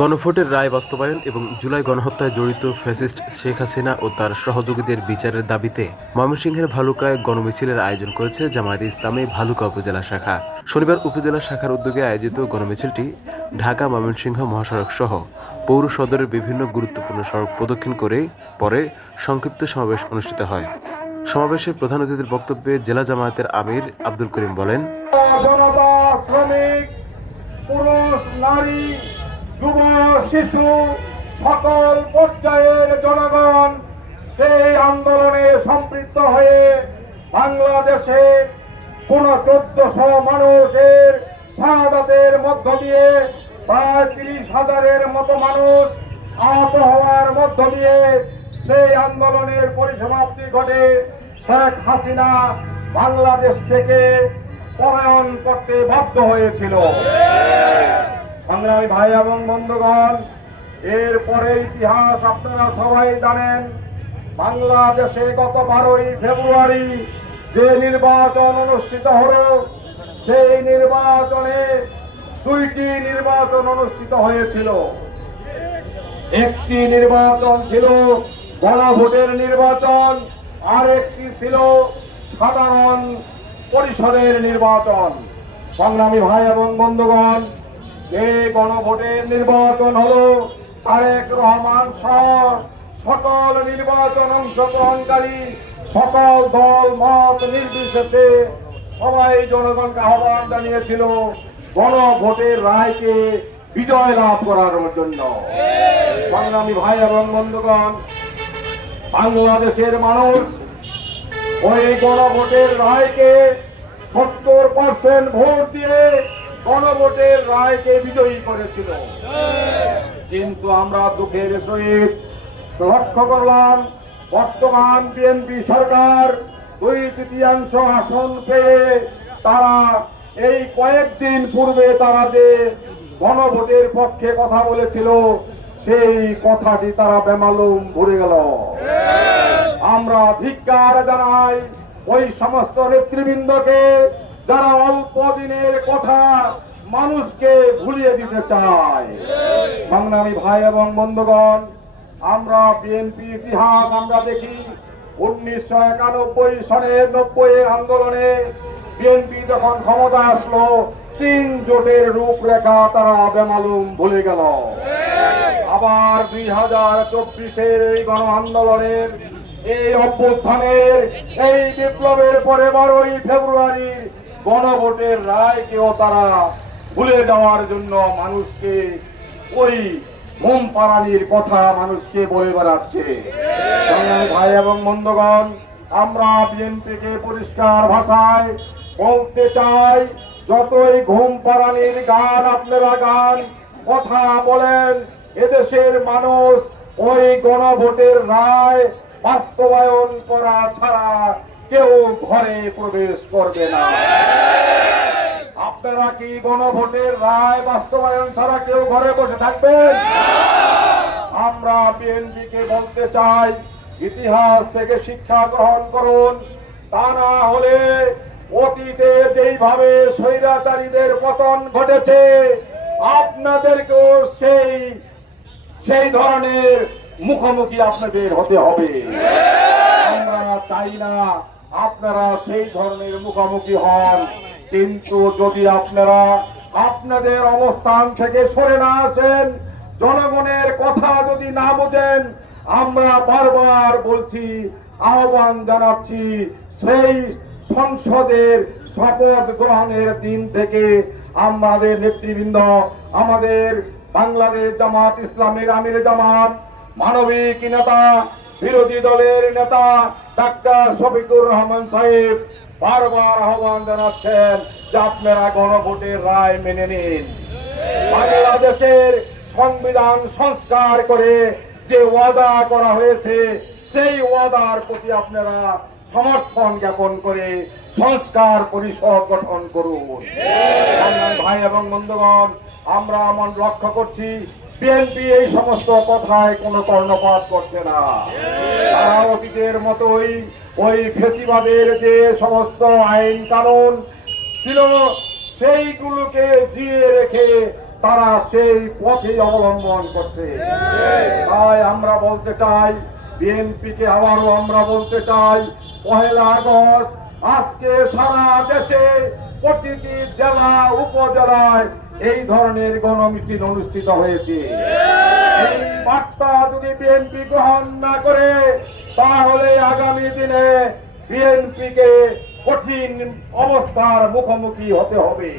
গণভোটের রায় বাস্তবায়ন এবং জুলাই গণহত্যায় জড়িত ফ্যাসিস্ট শেখ হাসিনা ও তার সহযোগীদের বিচারের দাবিতে ময়মনসিংহের ভালুকায় গণমিছিলের আয়োজন করেছে জামায়াতে ইসলামী ভালুকা উপজেলা শাখা। শনিবার উপজেলা শাখার উদ্যোগে আয়োজিত গণমিছিলটি ঢাকা ময়মনসিংহ মহাসড়ক সহ পৌর সদরের বিভিন্ন গুরুত্বপূর্ণ সড়ক প্রদক্ষিণ করে পরে সংক্ষিপ্ত সমাবেশ অনুষ্ঠিত হয়। সমাবেশে প্রধান অতিথির বক্তব্যে জেলা জামায়াতের আমির আব্দুল করিম বলেন, জনতা, শ্রমিক, পুরুষ, নারী, যুব, শিশু সকল পর্যায়ের জনগণ সেই আন্দোলনে সম্পৃক্ত হয়ে বাংলাদেশে 1400 মানুষের শাহাদাতের মধ্য দিয়ে প্রায় 30,000-এর মতো মানুষ আহত হওয়ার মধ্য দিয়ে সেই আন্দোলনের পরিসমাপ্তি ঘটে শেখ হাসিনা বাংলাদেশ থেকে পলায়ন করতে বাধ্য হয়েছিল। সংগ্রামী ভাই এবং বন্ধুগণ, এরপরে ইতিহাস আপনারা সবাই জানেন। বাংলাদেশে গত 12ই ফেব্রুয়ারি যে নির্বাচন অনুষ্ঠিত হলো, সেই নির্বাচনে 2টি নির্বাচন অনুষ্ঠিত হয়েছিল। একটি নির্বাচন ছিল গণভোটের নির্বাচন, আর একটি ছিল সাধারণ পরিষদের নির্বাচন। সংগ্রামী ভাই এবং বন্ধুগণ, এই গণভোটের নির্বাচন হলো তারেক রহমান সহ সকল নির্বাচন অংশগ্রহণকারী সকল দল মত নির্বিশেষে সবাই জনগণকে আহ্বান জানিয়েছিল গণভোটের রায়কে বিজয় লাভ করার জন্য। সংগ্রামী ভাই এবং বন্ধুগণ, বাংলাদেশের মানুষ ওই গণভোটের রায়কে 70% ভোট দিয়ে গণভোটের রায়কে বিজয়ী করেছিল। কিন্তু আমরা দুঃখের সহিত লক্ষ্য করলাম, বর্তমান বিএনপি সরকার 2/3 আসন পেয়ে তারা এই কয়েকদিন পূর্বে তারা যে গণভোটের পক্ষে কথা বলেছিল, সেই কথাটি তারা বেমালুম ভুলে গেল। আমরা ধিক্কার জানাই ওই সমস্ত নেতৃবৃন্দকে যারা অল্প দিনের কথা মানুষকে ভুলিয়ে দিতে চায়। সংগ্রামী ভাই এবং বন্ধুগণ, আমরা বিএনপি ইতিহাস আমরা দেখি 1991 সনের 90 আন্দোলনে বিএনপি যখন ক্ষমতা আসলো, 3 জোটের রূপরেখা তারা বেমালুম ভুলে গেল। আবার 2024-এর এই গণ আন্দোলনের এই অভ্যুত্থানের এই বিপ্লবের পরে 12ই ফেব্রুয়ারির গণভোটের রায়কেও তারা ভুলে যাওয়ার জন্য মানুষকে ওই ঘুম পাড়ানির কথা মানুষকে বলে বেড়াচ্ছে। ভাই এবং বন্ধুগণ, আমরা বিএনপিকে পরিষ্কার ভাষায় বলতে চাই, যতই ঘুম পাড়ানির গান আপনারা গান কথা বলেন, এদেশের মানুষ ওই গণভোটের রায় বাস্তবায়ন করা ছাড়া কেউ ঘরে প্রবেশ করবে না। আপনারা কি গণভোটের রায় বাস্তবায়ন ছাড়া কেউ ঘরে বসে থাকবেন? আমরা বিএনপিকে বলতে চাই, ইতিহাস থেকে শিক্ষা গ্রহণ করুন। তা না হলে অতীতে যেইভাবে স্বৈরাচারীদের পতন ঘটেছে, আপনাদেরকেও সেই ধরনের মুখোমুখি আপনাদের হতে হবে। আমরা চাই না আপনারা সেই ধরনের মুখোমুখি হন, কিন্তু যদি আপনারা আপনাদের অবস্থান থেকে সরে না আসেন, জনগণের কথা যদি না বোঝেন, আমরা বারবার বলছি, আহ্বান জানাচ্ছি, সেই সংসদের শপথ গ্রহণের দিন থেকে আমাদের নেতৃবৃন্দ, আমাদের বাংলাদেশ জামাত ইসলামের আমির জামাত, মানবিক নেতা, বিরোধী দলের নেতা ডাক্তার শফিকুর রহমান সাহেব বারবার আহ্বান জানাচ্ছেন যে আপনারা গণভোটের রায় মেনে নিন। বাংলাদেশের সংবিধান সংস্কার করে যে ওয়াদা করা হয়েছে, সেই ওয়াদার প্রতি আপনারা সমর্থন জ্ঞাপন করে সংস্কার পরিষদ গঠন করুন। ভাই এবং বন্ধুগণ, আমরা এমন লক্ষ্য করছি, বিএনপি এই সমস্ত কথায় কোনো কর্ণপাত করছে না। তারা অতীতের মতোই ওই ফেসিবাদের যে সমস্ত আইন কানুন ছিল, সেইগুলোকে দিয়ে রেখে তারা সেই পথেই অবলম্বন করছে। তাই আমরা বলতে চাই, বিএনপিকে আবারও আমরা বলতে চাই, 1 আগস্ট আজকে সারা দেশে প্রতিটি জেলা উপজেলায় এই ধরনের গণমিছিল অনুষ্ঠিত হয়েছে। এই বার্তা যদি বিএনপি গ্রহণ না করে, তাহলে আগামী দিনে বিএনপিকে কঠিন অবস্থার মুখোমুখি হতে হবে।